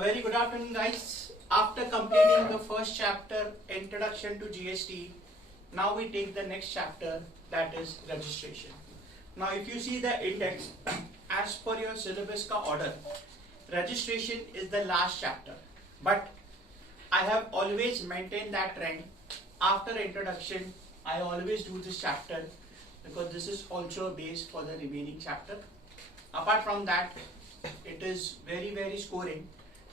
A very good afternoon, guys. After completing the first chapter, Introduction to GST, now we take the next chapter, that is registration. Now if you see the index, as per your syllabus ka order, registration is the last chapter. But I have always maintained that trend. After introduction, I always do this chapter because this is also a base for the remaining chapter. Apart from that, it is very scoring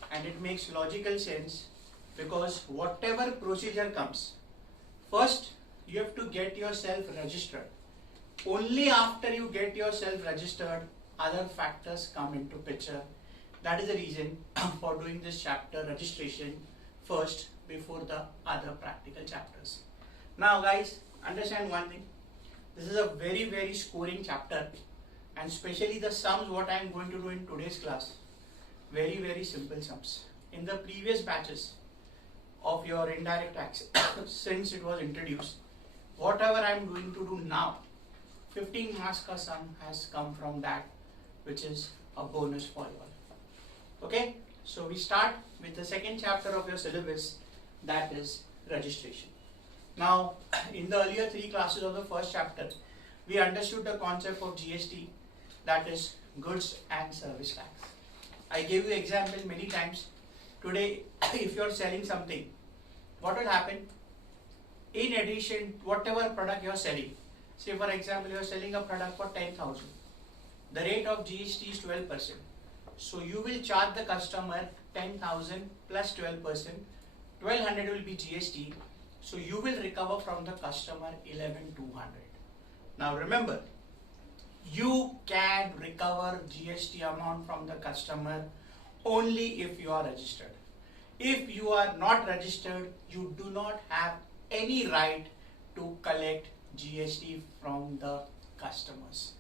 and it makes logical sense because whatever procedure comes, first you have to get yourself registered. Only after you get yourself registered, other factors come into picture. That is the reason for doing this chapter registration first before the other practical chapters. Now guys, understand one thing. This is a very scoring chapter, and especially the sums what I am going to do in today's class. Very simple sums. In the previous batches of your indirect tax, since it was introduced, whatever I am going to do now, 15 marks ka sum has come from that, which is a bonus for you all. Okay, so we start with the second chapter of your syllabus, that is registration. Now, in the earlier 3 classes of the first chapter, we understood the concept of GST, that is goods and service tax. I gave you example many times. Today, if you are selling something, what will happen? In addition, whatever product you are selling, say for example, you are selling a product for 10,000. The rate of GST is 12%. So you will charge the customer 10,000 plus 12%. 1200 will be GST. So you will recover from the customer 11,200. Now remember, you can recover GST amount from the customer only if you are registered. If you are not registered, you do not have any right to collect GST from the customers.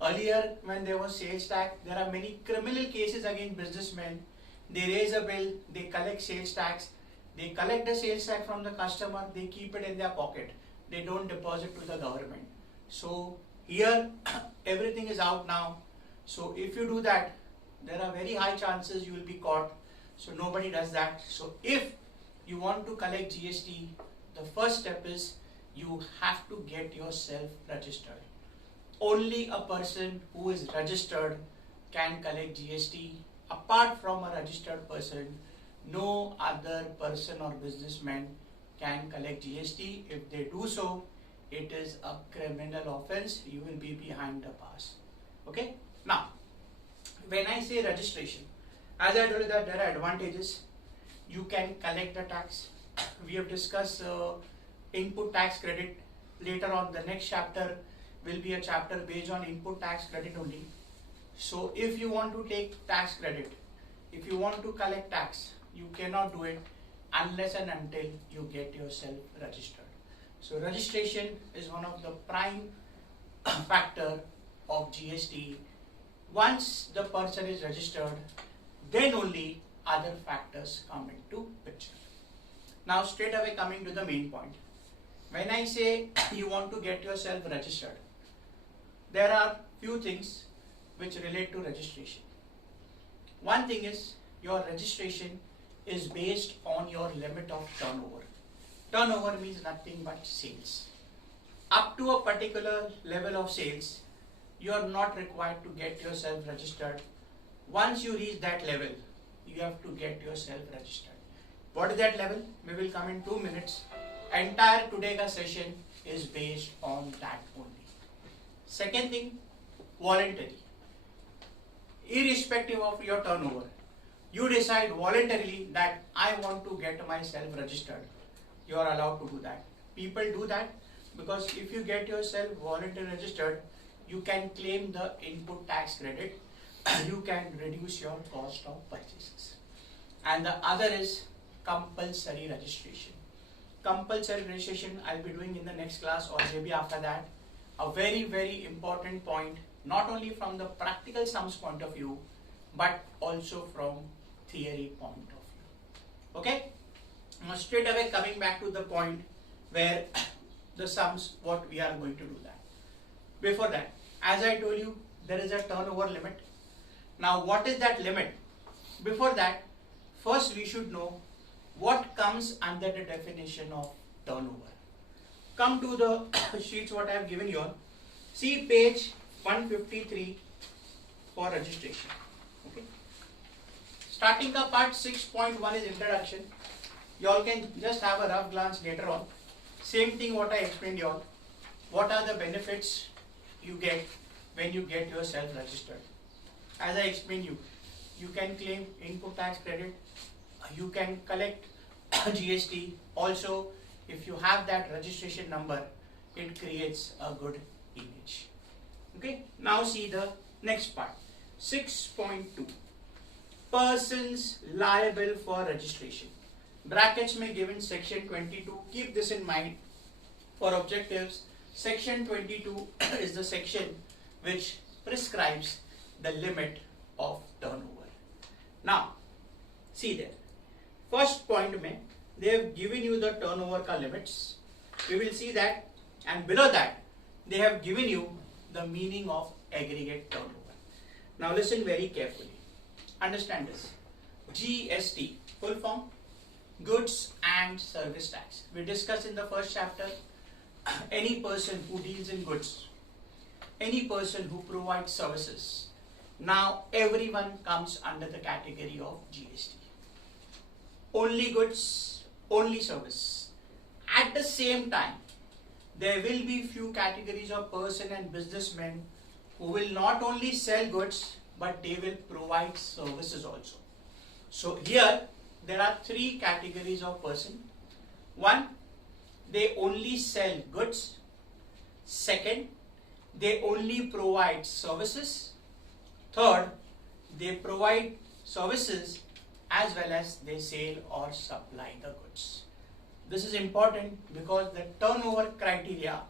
Earlier, when there was sales tax, there are many criminal cases against businessmen. They raise a bill, they collect sales tax, they collect the sales tax from the customer, they keep it in their pocket. They don't deposit to the government. So here, everything is out now. So if you do that, there are very high chances you will be caught. So nobody does that. So if you want to collect GST, the first step is you have to get yourself registered. Only a person who is registered can collect GST. Apart from a registered person, no other person or businessman can collect GST. If they do so, it is a criminal offense. You will be behind the bars. Okay? Now, when I say registration, as I told you that there are advantages. You can collect the tax. We have discussed input tax credit. Later on, the next chapter will be a chapter based on input tax credit only. So if you want to take tax credit, if you want to collect tax, you cannot do it unless and until you get yourself registered. So registration is one of the prime factor of GST. Once the person is registered, then only other factors come into picture. Now straight away coming to the main point. When I say you want to get yourself registered, there are few things which relate to registration. One thing is your registration is based on your limit of turnover. Turnover means nothing but sales. Up to a particular level of sales, you are not required to get yourself registered. Once you reach that level, you have to get yourself registered. What is that level? We will come in 2 minutes. Entire today's session is based on that only. Second thing, voluntary. Irrespective of your turnover, you decide voluntarily that I want to get myself registered. You are allowed to do that. People do that because if you get yourself voluntarily registered, you can claim the input tax credit. You can reduce your cost of purchases. And the other is compulsory registration. Compulsory registration I will be doing in the next class or maybe after that. A very important point, not only from the practical sums point of view, but also from theory point of view. Okay? Now straight away coming back to the point where the sums, what we are going to do that. Before that, as I told you, there is a turnover limit. Now what is that limit? Before that, first we should know what comes under the definition of turnover. Come to the sheets what I have given you all. See page 153 for registration. Okay. Starting the part 6.1 is introduction. You all can just have a rough glance later on. Same thing what I explained you all. What are the benefits you get when you get yourself registered? As I explained you can claim input tax credit, you can collect GST. Also, if you have that registration number, it creates a good image. Okay, now see the next part. 6.2. Persons liable for registration. Brackets may given section 22. Keep this in mind for objectives. Section 22 is the section which prescribes the limit of turnover. Now, see there. First point mein, they have given you the turnover ka limits. We will see that, and below that, they have given you the meaning of aggregate turnover. Now listen very carefully. Understand this. GST, full form, Goods and Service Tax. We discussed in the first chapter, any person who deals in goods, any person who provides services. Now everyone comes under the category of GST. Only goods, only service. At the same time, there will be few categories of person and businessmen who will not only sell goods, but they will provide services also. So here there are three categories of person. One, they only sell goods. Second, they only provide services. Third, they provide services as well as they sell or supply the goods. This is important because the turnover criteria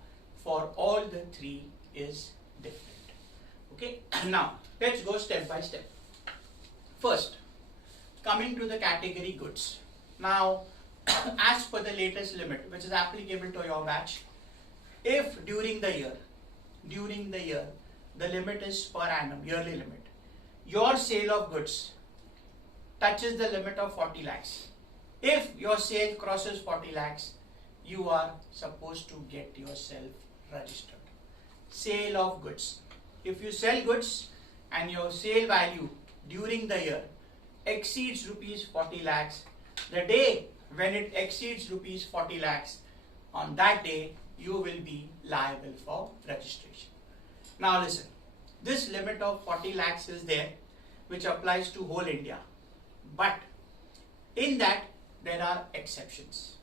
for all the three is different. Okay, now let's go step by step. First, coming to the category goods. Now, as per the latest limit, which is applicable to your batch, if during the year, the limit is per annum, yearly limit, your sale of goods touches the limit of 40 lakhs. If your sale crosses 40 lakhs, you are supposed to get yourself registered. Sale of goods. If you sell goods and your sale value during the year exceeds rupees 40 lakhs, the day when it exceeds rupees 40 lakhs, on that day you will be liable for registration. Now listen, this limit of 40 lakhs is there, which applies to whole India. But in that there are exceptions.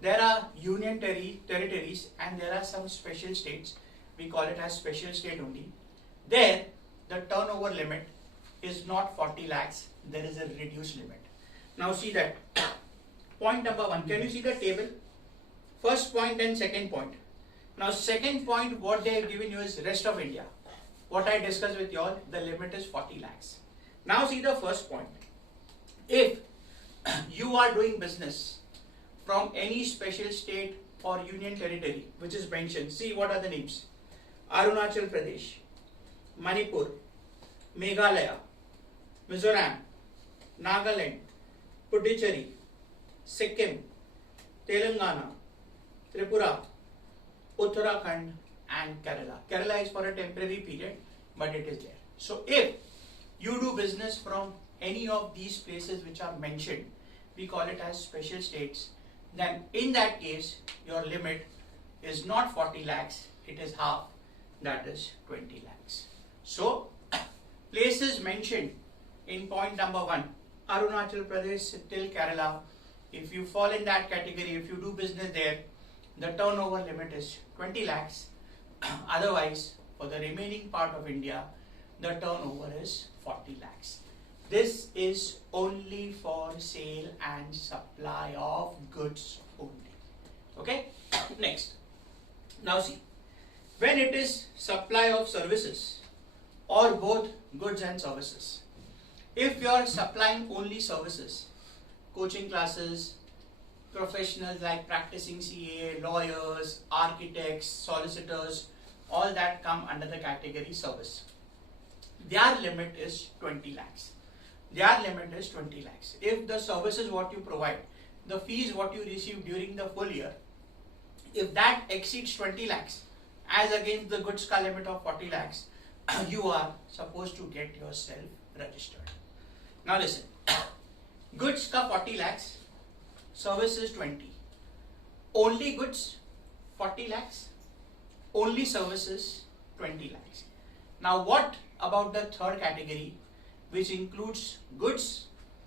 There are union territories and there are some special states. We call it as special state only. There the turnover limit is not 40 lakhs. There is a reduced limit. Now see that. Point number 1. Can you see the table? First point and second point. Now second point, what they have given you is rest of India. What I discussed with you all, the limit is 40 lakhs. Now see the first point. If you are doing business from any special state or union territory which is mentioned, see what are the names: Arunachal Pradesh, Manipur, Meghalaya, Mizoram, Nagaland, Puducherry, Sikkim, Telangana, Tripura, Uttarakhand and Kerala. Kerala is for a temporary period, but it is there. So if you do business from any of these places which are mentioned, we call it as special states, then in that case your limit is not 40 lakhs, it is half, that is 20 lakhs. So places mentioned in point number 1, Arunachal Pradesh till Kerala, if you fall in that category, if you do business there, the turnover limit is 20 lakhs. Otherwise, for the remaining part of India, the turnover is 40 lakhs. This is only for sale and supply of goods only. Okay? Next. Now see, when it is supply of services or both goods and services, if you are supplying only services, coaching classes, professionals like practicing CA, lawyers, architects, solicitors, all that come under the category service. Their limit is 20 lakhs. their limit is 20 lakhs. If the services what you provide, the fees what you receive during the full year, if that exceeds 20 lakhs as against the goods ka limit of 40 lakhs, you are supposed to get yourself registered. Now listen, goods ka 40 lakhs, services 20. Only goods 40 lakhs, only services 20 lakhs. Now what about the third category, which includes goods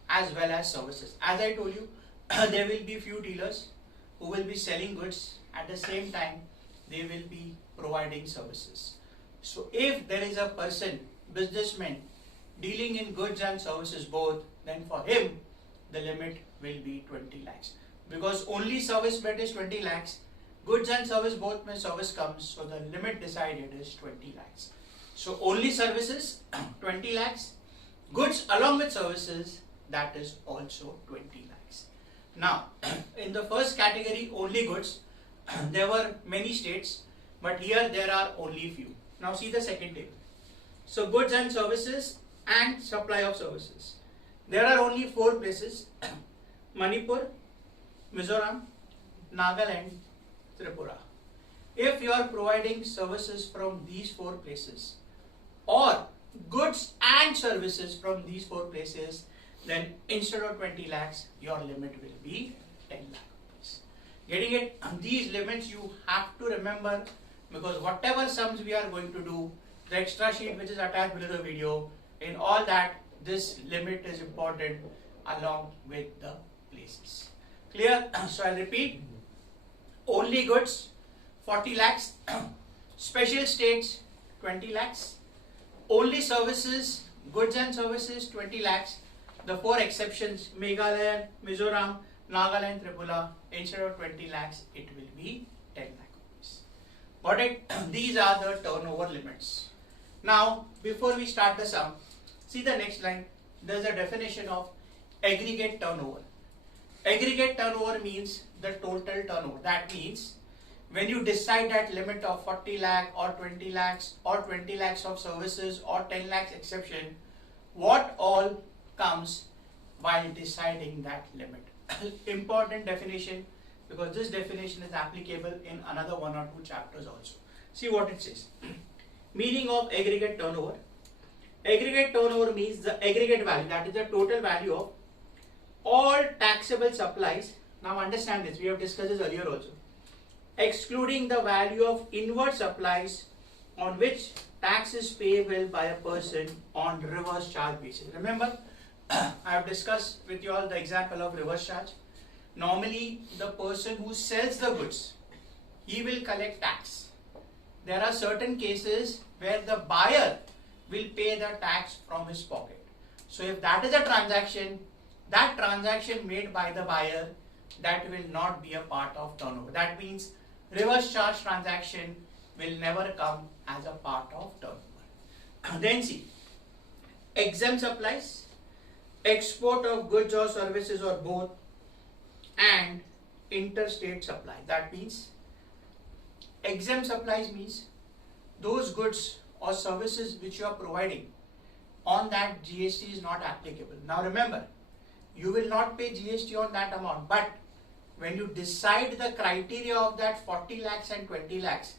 as well as services? As I told you, there will be few dealers who will be selling goods, at the same time they will be providing services. So if there is a person, businessman, dealing in goods and services both, then for him the limit will be 20 lakhs. Because only service bet is 20 lakhs, goods and service both mein service comes, so the limit decided is 20 lakhs. So only services 20 lakhs, goods along with services, that is also 20 lakhs. Now in the first category, only goods, there were many states, but here there are only few. Now see the second table. So goods and services and supply of services. There are only 4 places: Manipur, Mizoram, Nagaland, Tripura. If you are providing services from these 4 places or goods and services from these 4 places, then instead of 20 lakhs, your limit will be 10 lakh rupees. Getting it? These limits you have to remember, because whatever sums we are going to do, the extra sheet which is attached below the video, in all that, this limit is important along with the places. Clear? So I'll repeat. Only goods 40 lakhs, special states 20 lakhs, only services, goods and services 20 lakhs. The 4 exceptions, Meghalaya, Mizoram, Nagaland, Tripura, instead of 20 lakhs, it will be 10 lakh rupees. Got it? These are the turnover limits. Now, before we start the sum, see the next line. There's a definition of aggregate turnover. Aggregate turnover means the total turnover. That means when you decide that limit of 40 lakh or 20 lakhs or 20 lakhs of services or 10 lakhs exception, what all comes while deciding that limit. Important definition, because this definition is applicable in another 1 or 2 chapters also. See what it says. Meaning of aggregate turnover. Aggregate turnover means the aggregate value, that is the total value of all taxable supplies. Now understand this, we have discussed this earlier also. Excluding the value of inward supplies on which tax is payable by a person on reverse charge basis. Remember, I have discussed with you all the example of reverse charge. Normally, the person who sells the goods, he will collect tax. There are certain cases where the buyer will pay the tax from his pocket. So if that is a transaction, that transaction made by the buyer, that will not be a part of turnover. That means reverse charge transaction will never come as a part of turnover. Then see, exempt supplies, export of goods or services or both, and interstate supply. That means exempt supplies means those goods or services which you are providing, on that GST is not applicable. Now remember, you will not pay GST on that amount, but when you decide the criteria of that 40 lakhs and 20 lakhs,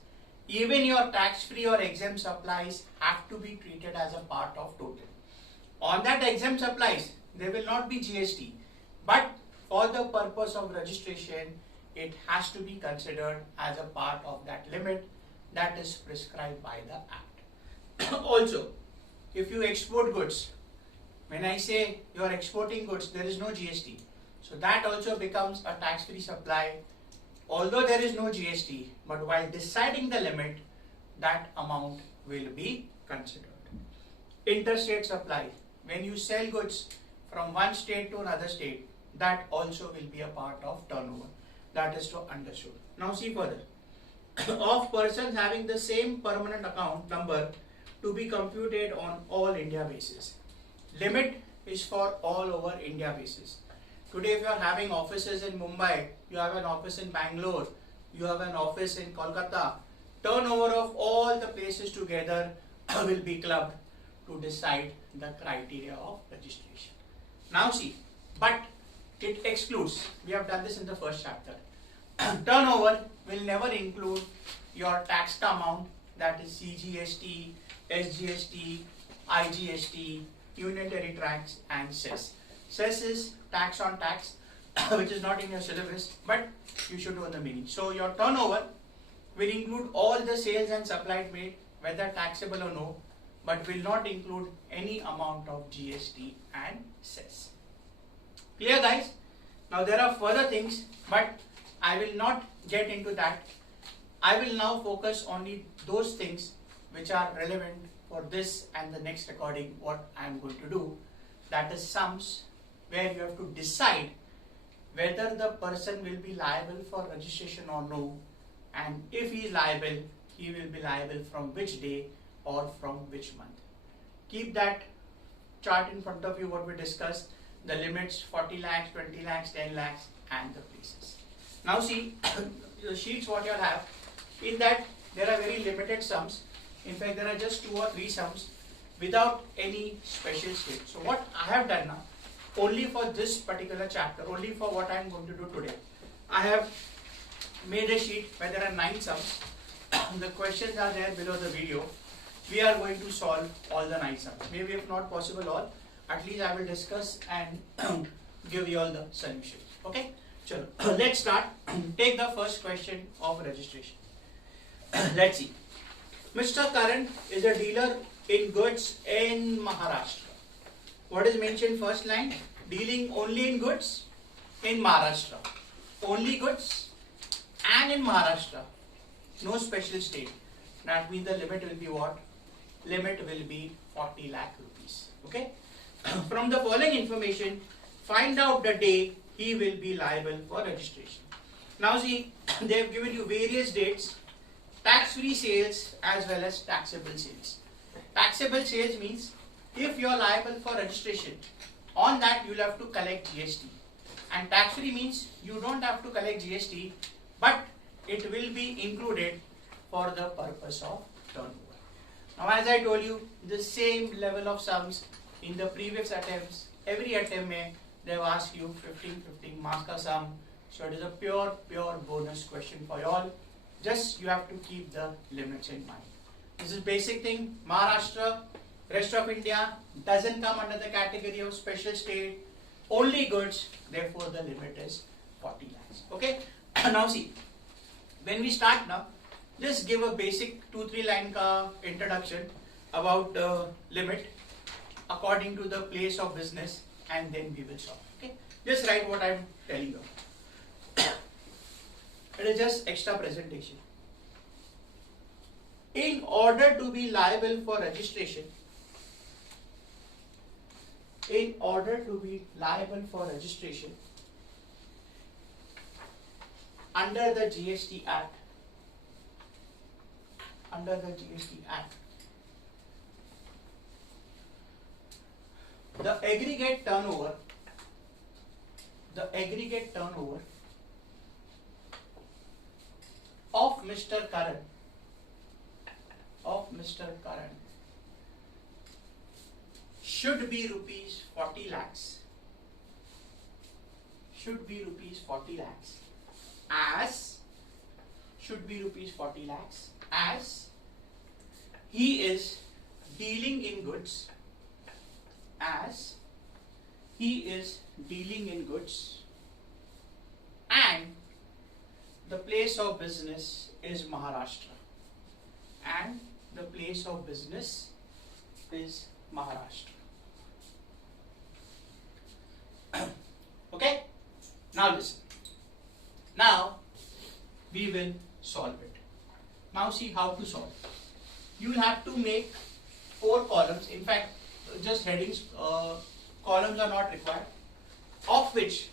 even your tax-free or exempt supplies have to be treated as a part of total. On that exempt supplies, there will not be GST, but for the purpose of registration, it has to be considered as a part of that limit that is prescribed by the Act. Also, if you export goods, when I say you are exporting goods, there is no GST. So that also becomes a tax-free supply, although there is no GST, but while deciding the limit, that amount will be considered. Interstate supply, when you sell goods from one state to another state, that also will be a part of turnover. That is to understood. Now see further. Of persons having the same permanent account number to be computed on all India basis. Limit is for all over India basis. Today if you are having offices in Mumbai, you have an office in Bangalore, you have an office in Kolkata, turnover of all the places together will be clubbed to decide the criteria of registration. Now see, but it excludes, we have done this in the first chapter, turnover will never include your taxed amount, that is CGST, SGST, IGST, Union Territory Tax and cess. Cess is tax on tax, which is not in your syllabus, but you should know the meaning. So your turnover will include all the sales and supplies made, whether taxable or no, but will not include any amount of GST and cess. Clear, guys? Now there are further things, but I will not get into that. I will now focus only those things which are relevant for this and the next recording, what I am going to do. That is sums, where you have to decide whether the person will be liable for registration or no, and if he is liable, he will be liable from which day or from which month. Keep that chart in front of you, what we discussed, the limits 40 lakhs, 20 lakhs, 10 lakhs and the places. Now see, the sheets what you all have, in that there are very limited sums. In fact, there are just 2 or 3 sums without any special state. So what I have done now, only for this particular chapter, only for what I am going to do today, I have made a sheet where there are 9 sums. The questions are there below the video. We are going to solve all the 9 sums. Maybe if not possible all, at least I will discuss and give you all the solutions. Okay? Chalo. Let's start. Take the first question of registration. Let's see. Mr. Karan is a dealer in goods in Maharashtra. What is mentioned first line? Dealing only in goods in Maharashtra. Only goods and in Maharashtra. No special state. That means the limit will be what? Limit will be 40 lakh rupees. Okay? From the following information, find out the day he will be liable for registration. Now see, they have given you various dates, tax-free sales as well as taxable sales. Taxable sales means if you are liable for registration, on that you will have to collect GST. And tax-free means you don't have to collect GST, but it will be included for the purpose of turnover. Now as I told you, the same level of sums in the previous attempts, every attempt they have asked you 15 marks ka sum. So it is a pure bonus question for you all. Just you have to keep the limits in mind. This is basic thing. Maharashtra, rest of India doesn't come under the category of special state. Only goods, therefore the limit is 40 lakhs. Okay? Now see, when we start now, just give a basic 2-3 line ka introduction about the limit according to the place of business, and then we will solve. Okay? Just write what I am telling you. It is just extra presentation. In order to be liable for registration, under the GST Act, the aggregate turnover of Mr. Karan should be rupees 40 lakhs. As he is dealing in goods, and the place of business is Maharashtra. Okay? Now listen. Now we will solve it. Now see how to solve. You will have to make 4 columns. In fact, just headings, columns are not required, of which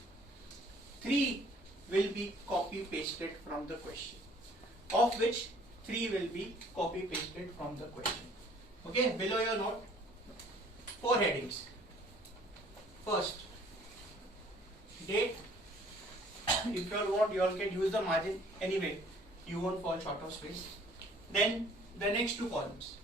3 will be copy pasted from the question. Okay, below your note, 4 headings. First, date. If you all want, you all can use the margin. Anyway, you won't fall short of space. Then the next 2 columns.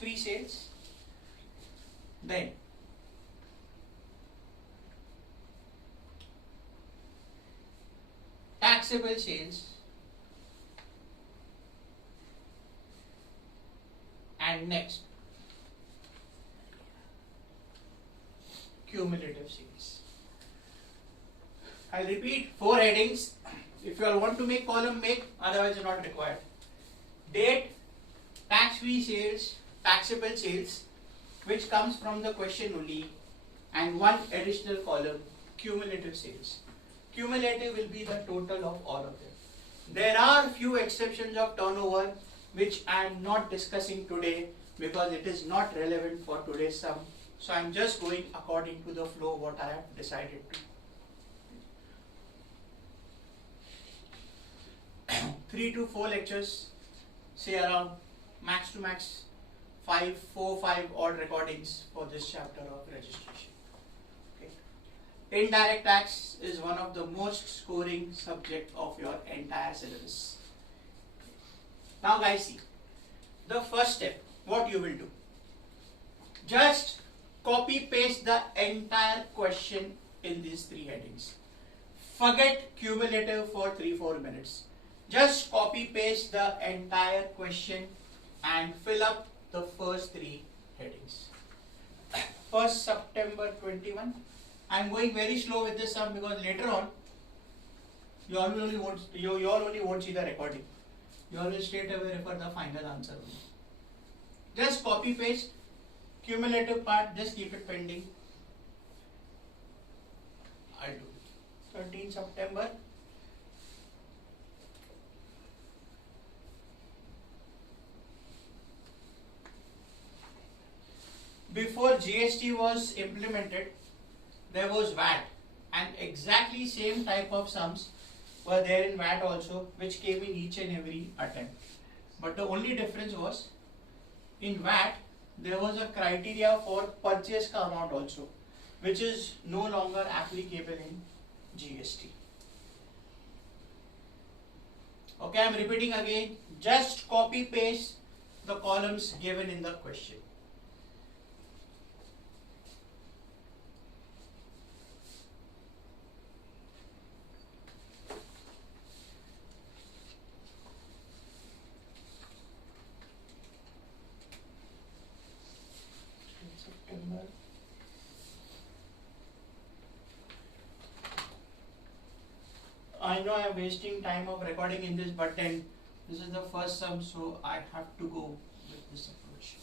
tax-free sales, then taxable sales, and next cumulative sales. I'll repeat 4 headings. If you all want to make column, make, otherwise it's not required. Date, tax-free sales, taxable sales, which comes from the question only, and one additional column, cumulative sales. Cumulative will be the total of all of them. There are few exceptions of turnover which I am not discussing today because it is not relevant for today's sum. So I am just going according to the flow what I have decided to. 3 to 4 lectures, say around max to max 4 or 5 odd recordings for this chapter of registration. Okay. Indirect tax is one of the most scoring subject of your entire syllabus. Now guys, see, the first step, what you will do, just copy paste the entire question in these 3 headings. Forget cumulative for 3-4 minutes. Just copy paste the entire question and fill up the first 3 headings. 1st September 21. I am going very slow with this sum because later on you all only won't see the recording. You all will straight away refer the final answer. Just copy paste cumulative part, just keep it pending. I'll do it. 13th September. Before GST was implemented, there was VAT, and exactly same type of sums were there in VAT also, which came in each and every attempt. But the only difference was, in VAT, there was a criteria for purchase amount also, which is no longer applicable in GST. Okay, I am repeating again, just copy paste the columns given in the question. September. I know I am wasting time of recording in this, but then this is the first sum, so I have to go with this approach.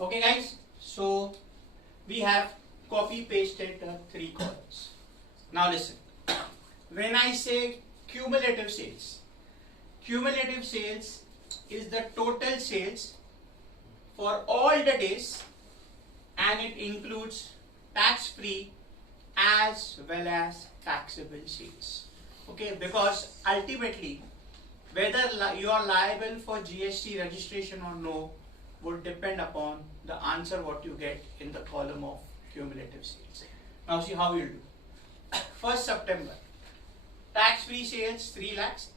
Okay guys, so we have copy pasted 3 columns. Now listen, when I say cumulative sales is the total sales for all the days, and it includes tax free as well as taxable sales. Okay, because ultimately whether you are liable for GST registration or no would depend upon the answer what you get in the column of cumulative sales. Now see how you do. 1st September, tax free sales 3 lakhs,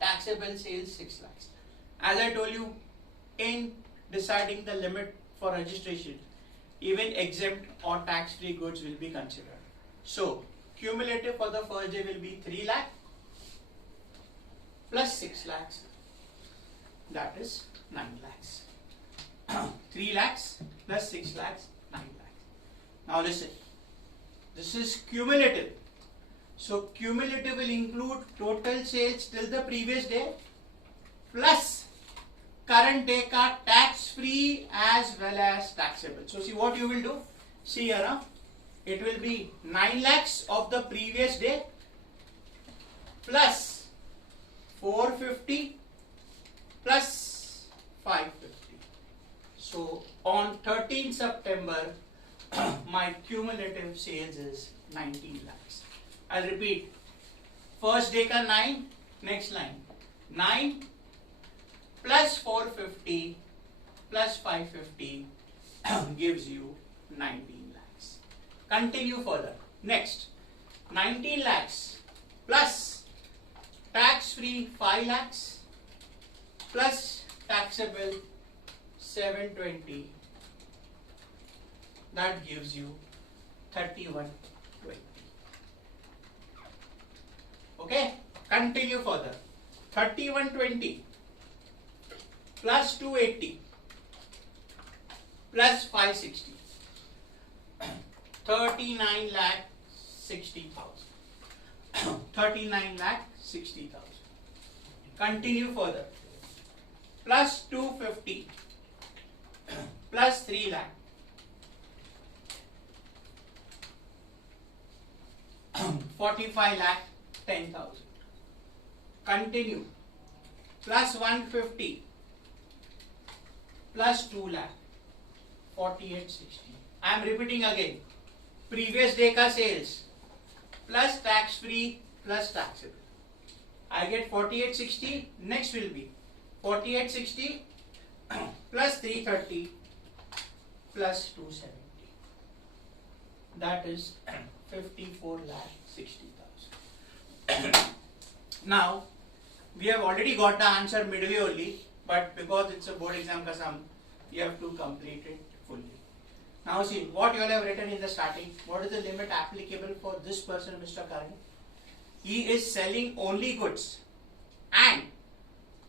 taxable sales 6 lakhs. As I told you, in deciding the limit for registration, even exempt or tax free goods will be considered. So cumulative for the first day will be 3 lakh plus 6 lakhs, that is 9 lakhs. 3 lakhs plus 6 lakhs, 9 lakhs. Now listen, this is cumulative. So cumulative will include total sales till the previous day plus current day ka tax free as well as taxable. So see what you will do, See here, it will be 9 lakhs of the previous day plus 450 plus 550. So on 13 September, my cumulative sales is 19 lakhs. I'll repeat. First day ka 9, next line. 9 plus 450 plus 550 gives you 19 lakhs. Continue further. Next, 19 lakhs plus tax-free 5 lakhs plus taxable 720. That gives you 3120. Okay, continue further. 3120 plus 280 plus 560. 39 lakh 60,000. 39 lakh 60,000. Continue further. Plus 250 plus 3 lakh. 45 lakh 10,000. Continue. Plus 150 plus 2 lakh 4860. I am repeating again. Previous day ka sales plus tax free plus taxable. I get 4860. Next will be 4860 plus 330 plus 270. That is 54 lakh 60,000. Now we have already got the answer midway only, but because it's a board exam ka sum, you have to complete it fully. Now see what you all have written in the starting. What is the limit applicable for this person, Mr. Karan? He is selling only goods, and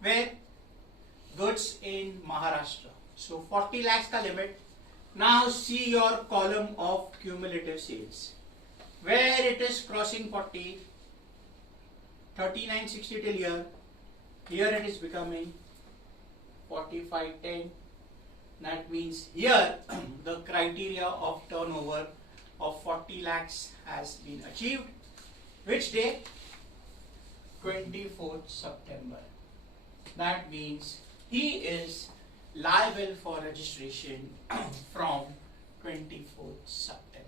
where? Goods in Maharashtra. So 40 lakhs ka limit. Now see your column of cumulative sales. Where it is crossing 40, 3960 till here. Here it is becoming 4510. That means here the criteria of turnover of 40 lakhs has been achieved. Which day? 24th September. That means he is liable for registration from 24th September.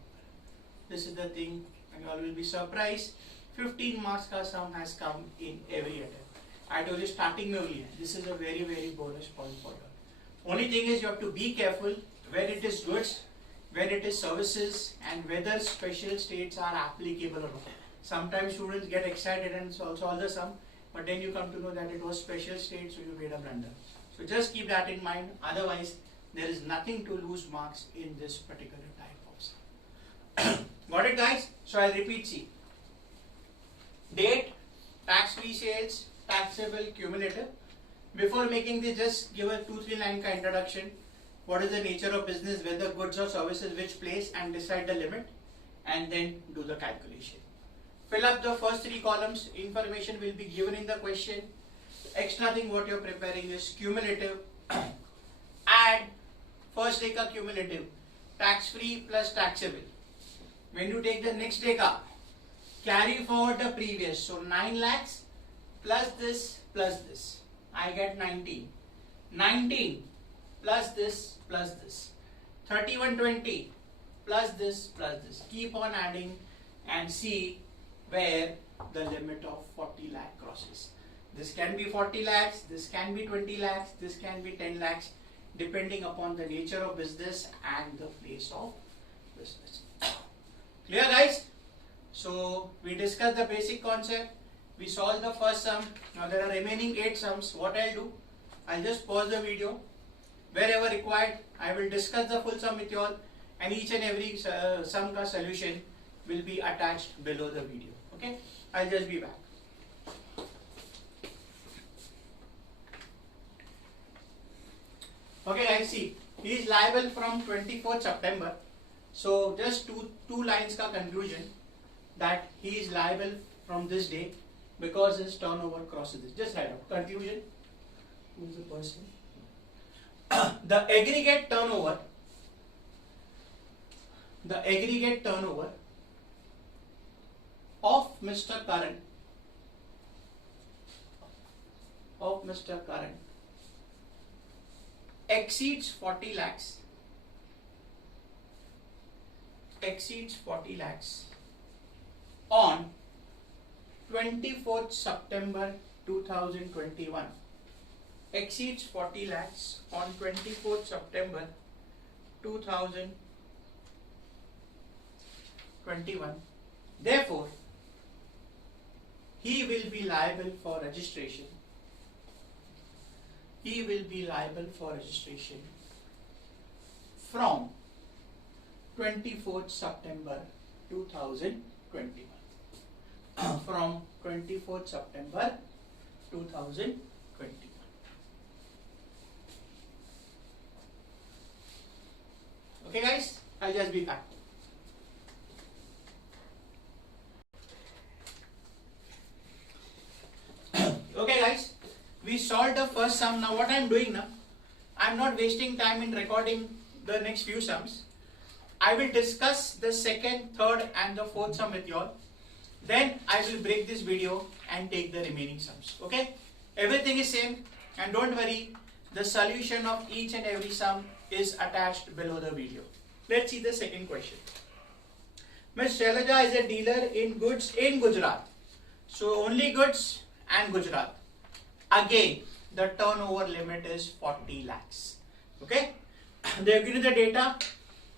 This is the thing, and you all will be surprised. 15 marks ka sum has come in every attempt. I told you starting mein only. This is a very, very bonus point for you. Only thing is you have to be careful where it is goods, where it is services, and whether special states are applicable or not. Sometimes students get excited and solve the sum, but then you come to know that it was special state, so you made a blunder. So just keep that in mind. Otherwise, there is nothing to lose marks in this particular type of sum. Got it, guys? So I'll repeat. See, date, tax-free sales, taxable, cumulative. Before making this, just give a 2-3 line ka introduction. What is the nature of business, whether goods or services, which place, and decide the limit, and then do the calculation. Fill up the first 3 columns. Information will be given in the question. Extra thing what you're preparing is cumulative. Add first day ka cumulative, tax free plus taxable. When you take the next day ka, carry forward the previous. So 9 lakhs plus this plus this. I get 19. 19 plus this plus this. 3120 plus this plus this. Keep on adding and see where the limit of 40 lakh crosses. This can be 40 lakhs, this can be 20 lakhs, this can be 10 lakhs, depending upon the nature of business and the place of business. Clear, guys? So we discussed the basic concept. We solved the first sum. Now there are remaining 8 sums. What I'll do, I'll just pause the video. Wherever required, I will discuss the full sum with you all, and each and every sum ka solution will be attached below the video. Okay? I'll just be back. Okay, guys, see, he is liable from 24th September. So just two lines ka conclusion that he is liable from this day because his turnover crosses this. Just write out conclusion. Who is the person? The aggregate turnover. the aggregate turnover of Mr. Current exceeds 40 lakhs on 24th September 2021. Exceeds 40 lakhs on 24th September 2021. Therefore, he will be liable for registration. He will be liable for registration from 24th September 2021. From 24th September 2021. Okay guys, I'll just be back. Okay guys, we solved the first sum. Now what I'm doing now, I'm not wasting time in recording the next few sums. I will discuss the second, third and the fourth sum with you all. Then I will break this video and take the remaining sums. Okay? Everything is same, and don't worry, the solution of each and every sum is attached below the video. Let's see the second question. Ms. Shailaja is a dealer in goods in Gujarat. So only goods and Gujarat. Again, the turnover limit is 40 lakhs. Okay? They have given the data.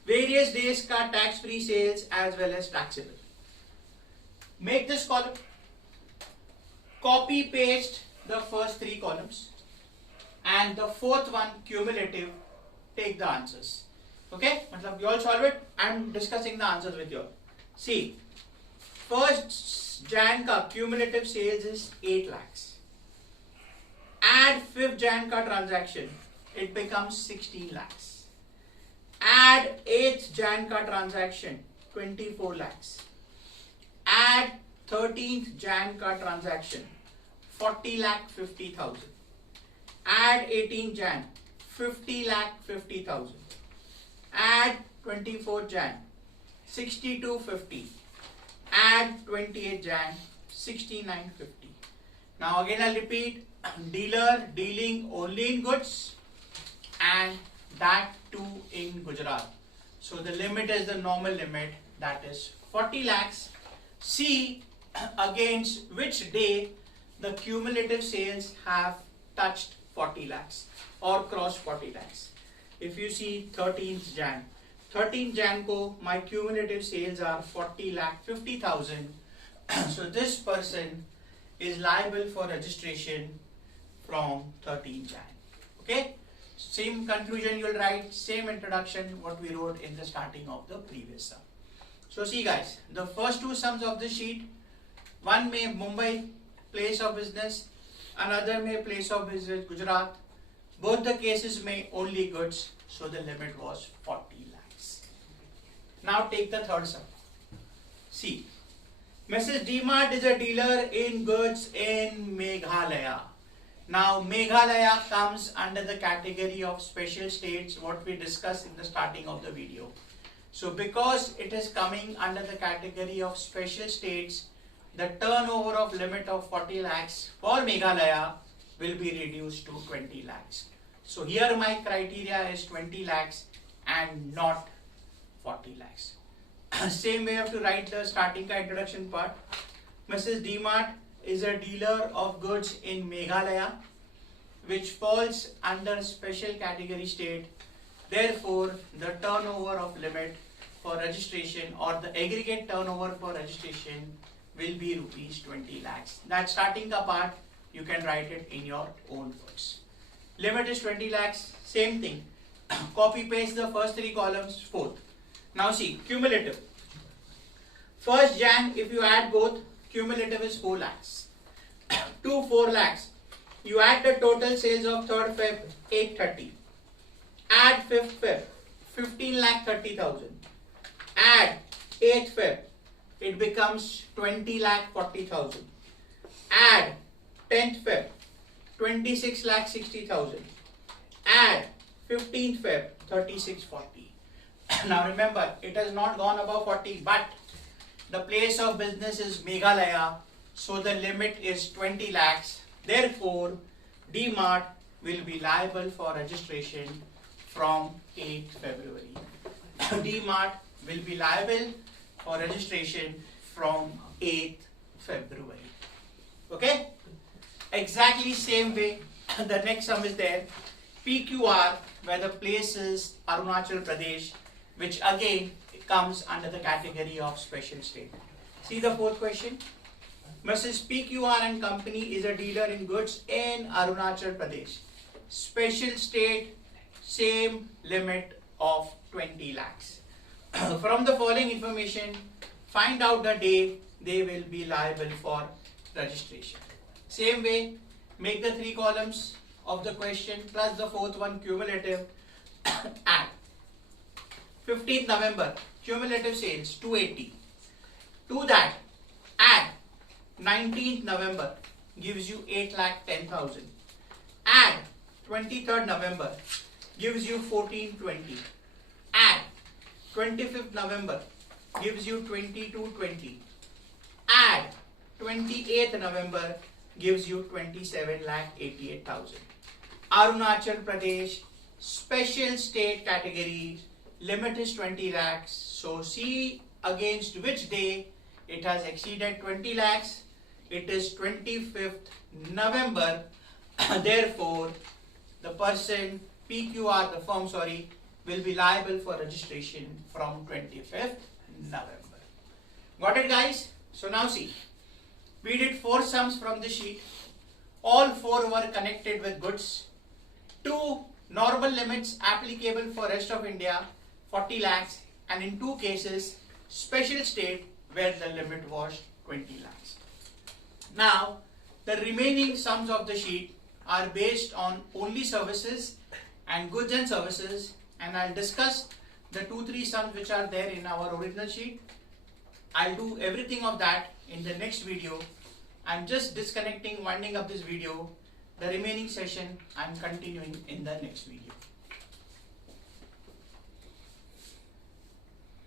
Various days ka tax free sales as well as taxable. Make this column. Copy paste the first three columns. And the fourth one, cumulative, take the answers. Okay? You all solve it. I am discussing the answers with you all. See, first Jan ka cumulative sales is 8 lakhs. Add 5th Jan ka transaction, it becomes 16 lakhs. Add 8th Jan ka transaction, 24 lakhs. Add 13th Jan ka transaction, 40 lakh 50,000. Add 18th Jan, 50 lakh 50,000. Add 24th Jan, 6250. Add 28th Jan, 6950. Now again I'll repeat, dealer dealing only in goods and that too in Gujarat. So the limit is the normal limit, that is 40 lakhs. See against which day the cumulative sales have touched 40 lakhs or crossed 40 lakhs. If you see 13th Jan. 13th Jan ko my cumulative sales are 40 lakh 50,000. So this person is liable for registration from 13th Jan. Okay? Same conclusion you will write, same introduction what we wrote in the starting of the previous sum. So see guys, the first two sums of the sheet, one may Mumbai place of business, another may place of business Gujarat. Both the cases may only goods, so the limit was 40 lakhs. Now take the third sum. See, Mrs. DMart is a dealer in goods in Meghalaya. Now Meghalaya comes under the category of special states, what we discussed in the starting of the video. So because it is coming under the category of special states, the turnover of limit of 40 lakhs for Meghalaya will be reduced to 20 lakhs. So here my criteria is 20 lakhs and not 40 lakhs. Same way you have to write the starting ka introduction part. Mrs. DMart is a dealer of goods in Meghalaya, which falls under special category state. Therefore, the turnover of limit for registration or the aggregate turnover for registration will be rupees 20 lakhs. That starting ka part, you can write it in your own words. Limit is 20 lakhs, same thing. Copy paste the first three columns, fourth. Now see, cumulative. First Jan, if you add both, cumulative is 4 lakhs. 4 lakhs. You add the total sales of 3rd Feb, 830. Add 5th Feb, 15 lakh 30,000. Add 8th Feb, it becomes 20 lakh 40,000. Add 10th Feb, 26 lakh 60,000. Add 15th Feb, 3640. Now remember, it has not gone above 40, but the place of business is Meghalaya, so the limit is 20 lakhs. Therefore, DMart will be liable for registration from 8th February. DMart will be liable for registration from 8th February. Okay? Exactly same way, the next sum is there. PQR, where the place is Arunachal Pradesh, which again comes under the category of special state. See the fourth question. Mrs. PQR and company is a dealer in goods in Arunachal Pradesh. Special state, same limit of 20 lakhs. From the following information, find out the day they will be liable for registration. Same way, make the 3 columns of the question plus the fourth one cumulative. Add 15th November cumulative sales 280. To that, add 19th November gives you 8,10,000. Add 23rd November gives you 1420. Add 25th November gives you 2220. Add 28th November gives you 27,88,000. Arunachal Pradesh, special state category, limit is 20 lakhs. So see against which day it has exceeded 20 lakhs. It is 25th November. Therefore, the person PQR, the firm, will be liable for registration from 25th November. Got it, guys? So now see, we did 4 sums from the sheet. All 4 were connected with goods. 2 normal limits applicable for rest of India, 40 lakhs, and in 2 cases, special state where the limit was 20 lakhs. Now, the remaining sums of the sheet are based on only services and goods and services, and I'll discuss the 2-3 sums which are there in our original sheet. I'll do everything of that in the next video. I'm just disconnecting, winding up this video. The remaining session I'm continuing in the next video.